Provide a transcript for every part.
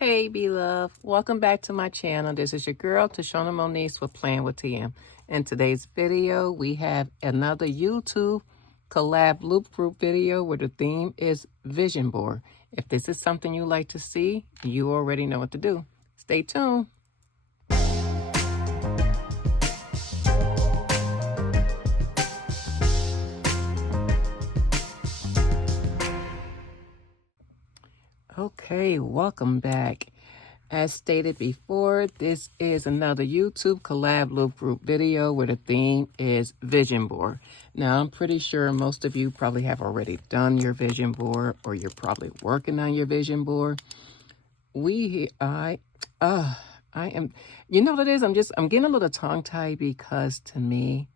Hey, beloved. Welcome back to my channel. This is your girl, Tashona Moniz with Playing with TM. In today's video, we have another YouTube Collab Loop Group video where the theme is Vision Board. If this is something you like to see, you already know what to do. Stay tuned. Okay, welcome back. As stated before, this is another YouTube Collab Loop Group video where the theme is Vision Board. Now, I'm pretty sure most of you probably have already done your vision board, or you're probably working on your vision board. I am, you know what it is? I'm getting a little tongue-tied because to me,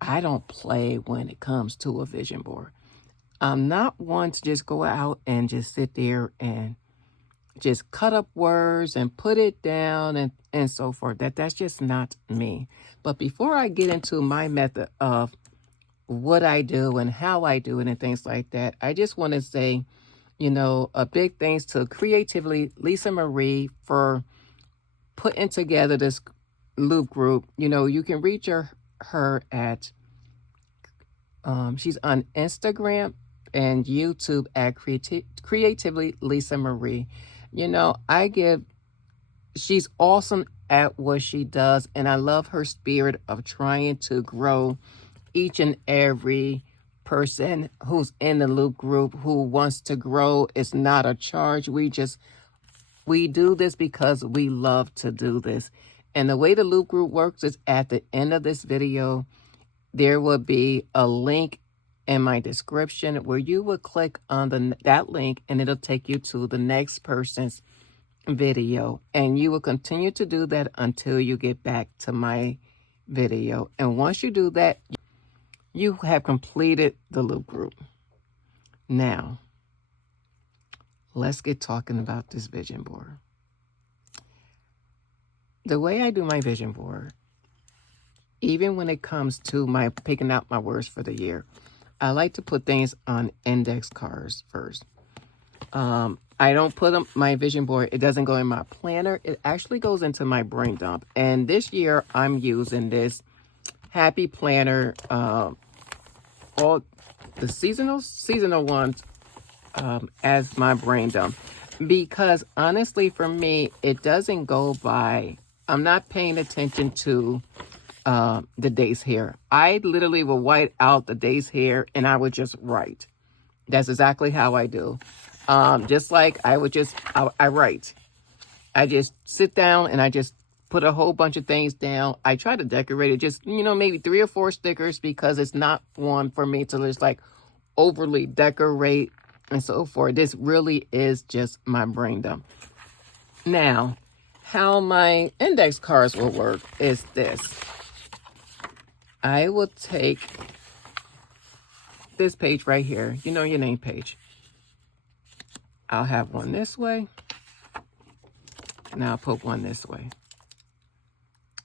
I don't play when it comes to a vision board. I'm not one to just go out and just sit there and just cut up words and put it down and so forth. That's just not me. But before I get into my method of what I do and how I do it and things like that, I just want to say, a big thanks to Creatively Lisa Marie for putting together this loop group. You can reach her at, she's on Instagram and YouTube at Creatively Lisa Marie. She's awesome at what she does, and I love her spirit of trying to grow each and every person who's in the loop group who wants to grow. It's not a charge. We do this because we love to do this. And the way the loop group works is at the end of this video, there will be a link in my description where you will click on that link and it'll take you to the next person's video, and you will continue to do that until you get back to my video. And once you do that, you have completed the loop group. Now, let's get talking about this vision board. The way I do my vision board, even when it comes to my picking out my words for the year, I like to put things on index cards first. I don't put my vision board, it doesn't go in my planner. It actually goes into my brain dump. And this year I'm using this Happy Planner, all the seasonal ones as my brain dump. Because honestly, for me, it doesn't go by, I'm not paying attention to the days here. I literally will white out the days here and I would just write. That's exactly how I do. Just like I write. I just sit down and I just put a whole bunch of things down. I try to decorate it, just, maybe 3 or 4 stickers, because it's not one for me to just like overly decorate and so forth. This really is just my brain dump. Now, how my index cards will work is this. I will take this page right here, your name page. I'll have one this way, and I'll put one this way.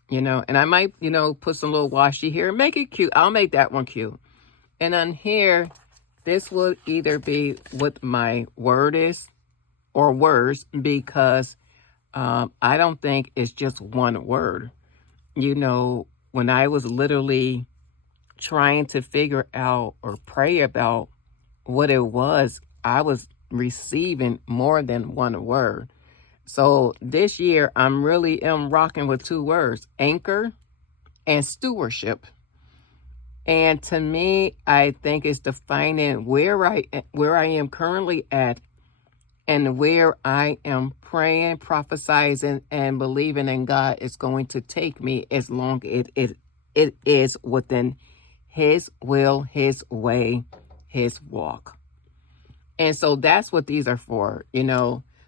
And I might, put some little washi here, make it cute. I'll make that one cute. And on here, this will either be what my word is or words, because I don't think it's just one word. When I was literally trying to figure out or pray about what it was, I was receiving more than one word. So this year I'm really rocking with 2 words, anchor and stewardship. And to me, I think it's defining where I am currently at and where I am praying, prophesying, and believing in God is going to take me, as long as it is within His will, His way, His walk. And so that's what these are for,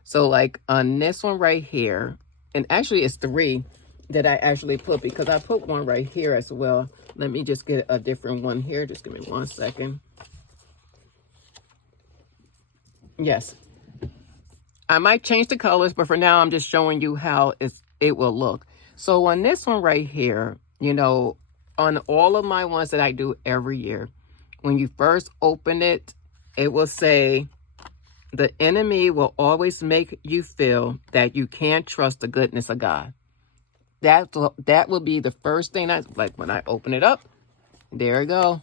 So like on this one right here, and actually it's 3 that I actually put, because I put one right here as well. Let me just get a different one here. Just give me 1 second. Yes. I might change the colors, but for now I'm just showing you how it will look. So on this one right here, on all of my ones that I do every year, when you first open it, it will say The enemy will always make you feel that you can't trust the goodness of God. That will be the first thing like when I open it up. There we go.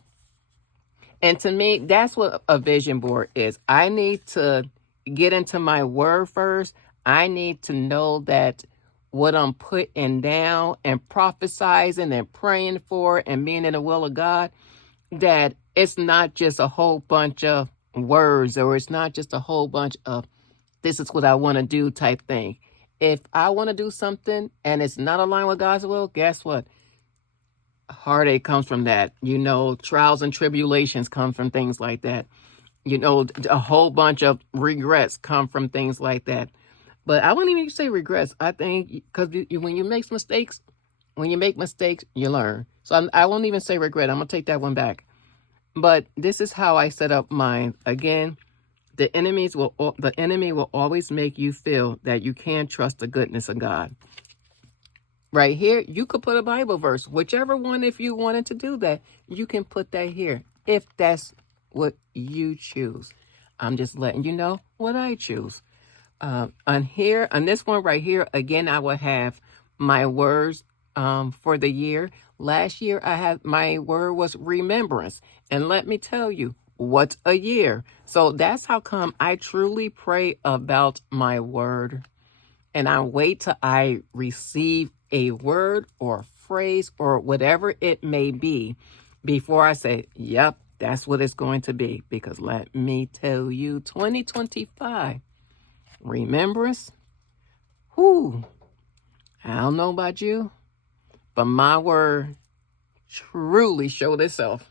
And to me, that's what a vision board is. I need to get into my word first. I need to know that what I'm putting down and prophesizing and praying for and being in the will of God, that it's not just a whole bunch of words, or it's not just a whole bunch of this is what I want to do type thing. If I want to do something and it's not aligned with God's will, guess what? Heartache comes from that. Trials and tribulations come from things like that. A whole bunch of regrets come from things like that. But I wouldn't even say regrets. I think because when you make mistakes, you learn. So I won't even say regret. I'm going to take that one back. But this is how I set up mine. Again, the enemy will always make you feel that you can't trust the goodness of God. Right here, you could put a Bible verse, whichever one, if you wanted to do that, you can put that here, if that's what you choose. I'm just letting you know what I choose. On this one right here, again, I will have my words for the year. Last year, my word was remembrance. And let me tell you, what's a year? So that's how come I truly pray about my word. And I wait till I receive a word or phrase or whatever it may be before I say, yep, that's what it's going to be. Because let me tell you, 2025, remembrance, I don't know about you, but my word truly showed itself.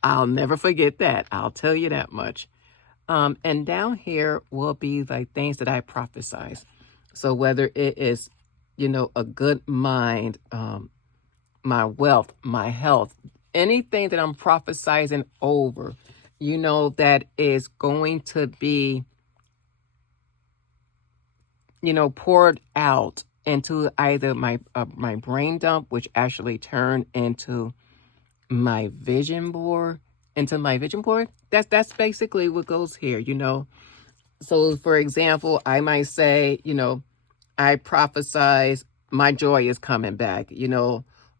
I'll never forget that. I'll tell you that much. And down here will be like things that I prophesize. So whether it is, a good mind, my wealth, my health, anything that I'm prophesizing over, that is going to be, poured out into either my brain dump, which actually turned into my vision board, That's basically what goes here, So, for example, I might say, I prophesize my joy is coming back,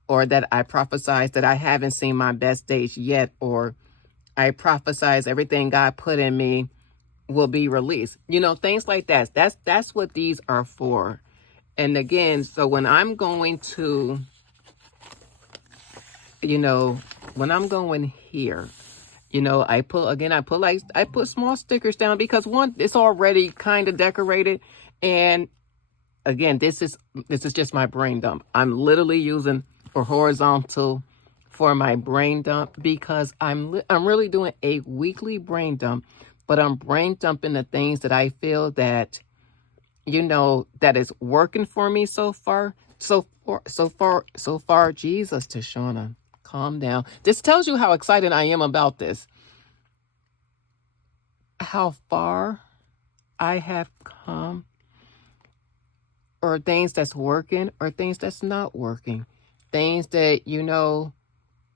or that I prophesize that I haven't seen my best days yet, or I prophesize everything God put in me will be released. Things like that. That's what these are for. And again, so when I'm going to, when I'm going here, I put small stickers down because one, it's already kind of decorated. And again, this is just my brain dump. I'm literally using for horizontal for my brain dump because I'm really doing a weekly brain dump, but I'm brain dumping the things that I feel that, that is working for me so far. So far, Jesus, Tashana, calm down. This tells you how excited I am about this. How far I have come, or things that's working or things that's not working. Things that,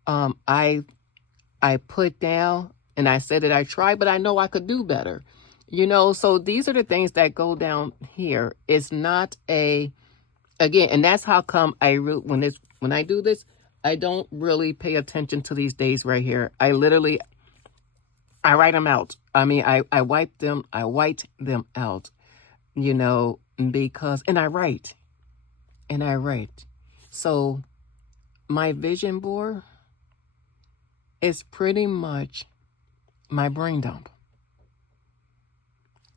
I put down and I said that I tried, but I know I could do better. So these are the things that go down here. It's not again, and that's how come when I do this, I don't really pay attention to these days right here. I write them out. I mean, I white them out, because, and I write. So my vision board is pretty much my brain dump.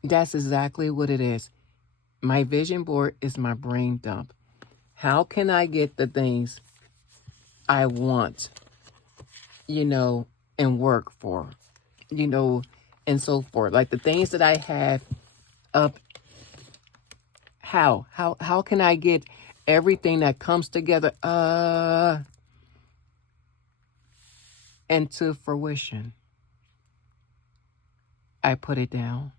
That's exactly what it is. My vision board is my brain dump. How can I get the things I want, and work for, and so forth. Like the things that I have up. How can I get everything that comes together into fruition? I put it down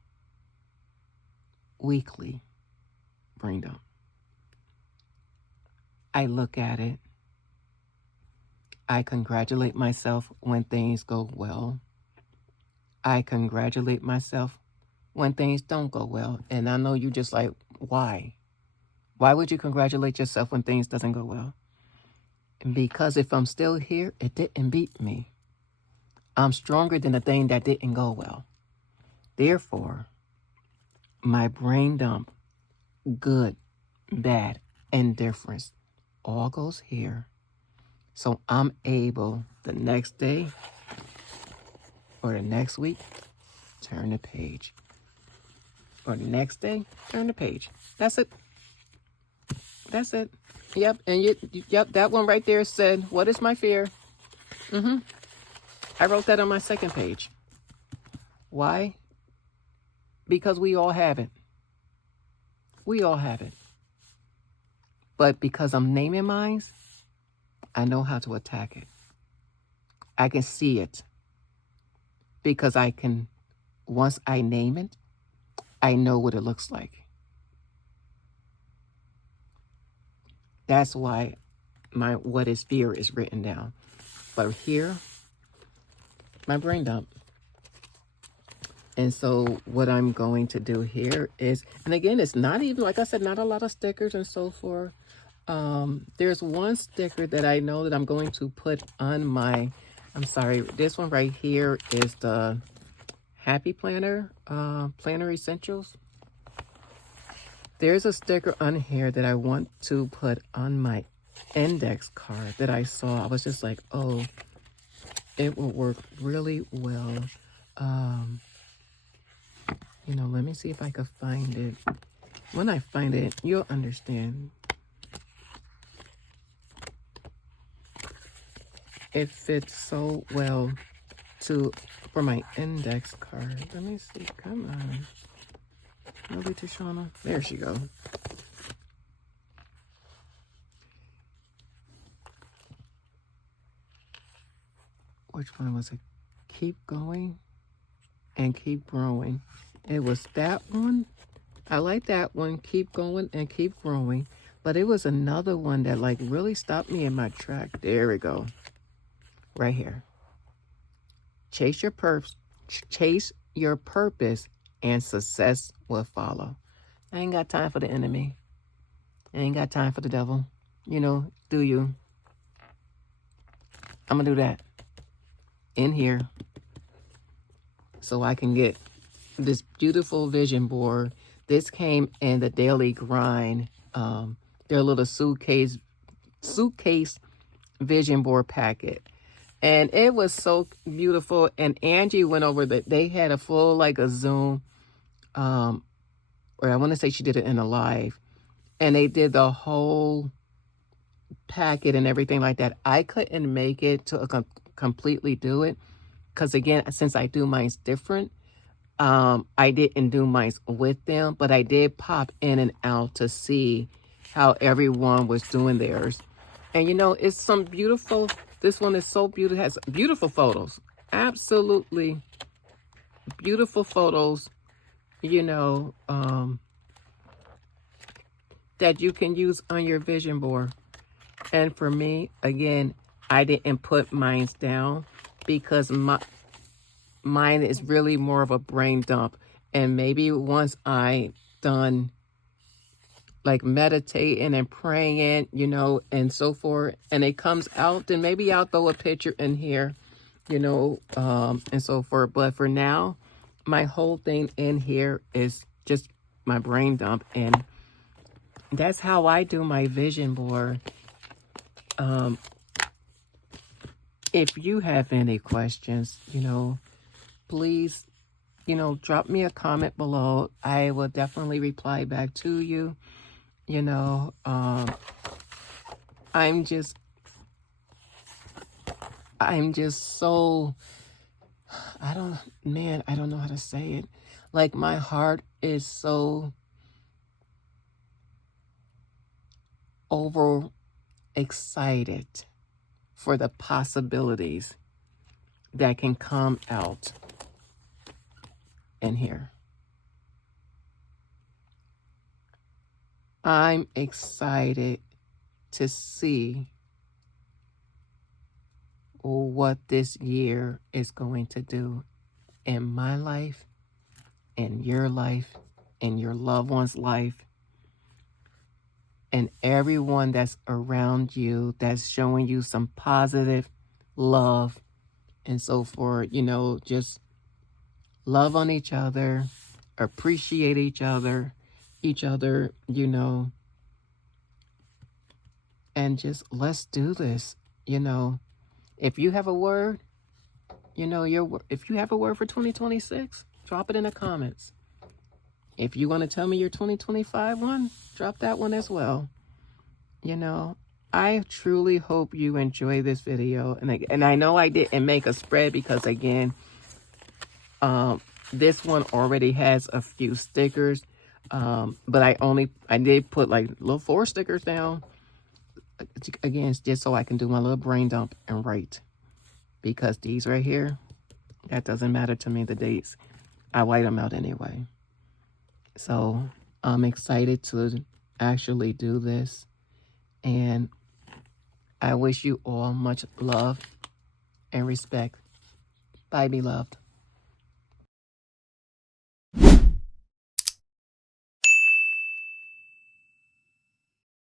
weekly, brain dump. I look at it. I congratulate myself when things go well. I congratulate myself when things don't go well. And I know you just like, why? Why would you congratulate yourself when things doesn't go well? Because if I'm still here, it didn't beat me. I'm stronger than the thing that didn't go well. Therefore, my brain dump, good, bad, indifference, all goes here. So I'm able the next day or the next week, turn the page. Or the next day, turn the page. That's it. That's it. Yep. And yep, that one right there said, what is my fear? I wrote that on my second page. Why? Because we all have it. We all have it. But because I'm naming mine, I know how to attack it. I can see it. Because I can, once I name it, I know what it looks like. That's why my what is fear is written down. But here, my brain dump. And so what I'm going to do here is, and again, it's not even, like I said, not a lot of stickers and so forth. There's one sticker that I know that I'm going to put on my, this one right here is the Happy Planner, Planner Essentials. There's a sticker on here that I want to put on my index card that I saw. I was just like, oh, it will work really well. You know, let me see if I can find it. When I find it, you'll understand. It fits so well for my index card. Let me see. Come on. Maybe Tashana. There she goes. Which one was it? Keep going and keep growing. It was that one. I like that one. Keep going and keep growing. But it was another one that like really stopped me in my track. There we go. Right here. Chase your purpose and success will follow. I ain't got time for the enemy. I ain't got time for the devil. You know, do you? I'm gonna do that in here so I can get this beautiful vision board. This came in the Daily Grind, their little suitcase vision board packet. And it was so beautiful. And Angie went over they had a full, like a Zoom, or I want to say she did it in a live. And they did the whole packet and everything like that. I couldn't make it to completely do it. Because again, since I do mine's different, I didn't do mine with them. But I did pop in and out to see how everyone was doing theirs. And you know, it's some beautiful, this one is so beautiful, it has beautiful photos, absolutely beautiful photos, you know, that you can use on your vision board. And for me, again, I didn't put mine down because mine is really more of a brain dump. And maybe once I done like meditating and praying, you know, and so forth, and it comes out, then maybe I'll throw a picture in here, you know, and so forth. But for now, my whole thing in here is just my brain dump. And that's how I do my vision board. If you have any questions, you know, please, you know, drop me a comment below. I will definitely reply back to you. You know, I'm just so, I don't know how to say it. Like my heart is so over excited for the possibilities that can come out in here. I'm excited to see what this year is going to do in my life in your life, in your loved one's life, and everyone that's around you that's showing you some positive love and so forth. You know, just love on each other, appreciate each other, you know, and just let's do this. You know, if you have a word, you know, if you have a word for 2026, drop it in the comments. If you want to tell me your 2025 one, drop that one as well. You know, I truly hope you enjoy this video. And I know I didn't make a spread because, again, this one already has a few stickers. But I did put like little 4 stickers down. Again, just so I can do my little brain dump and write. Because these right here, that doesn't matter to me, the dates. I write them out anyway. So I'm excited to actually do this. And I wish you all much love and respect. Bye, beloved.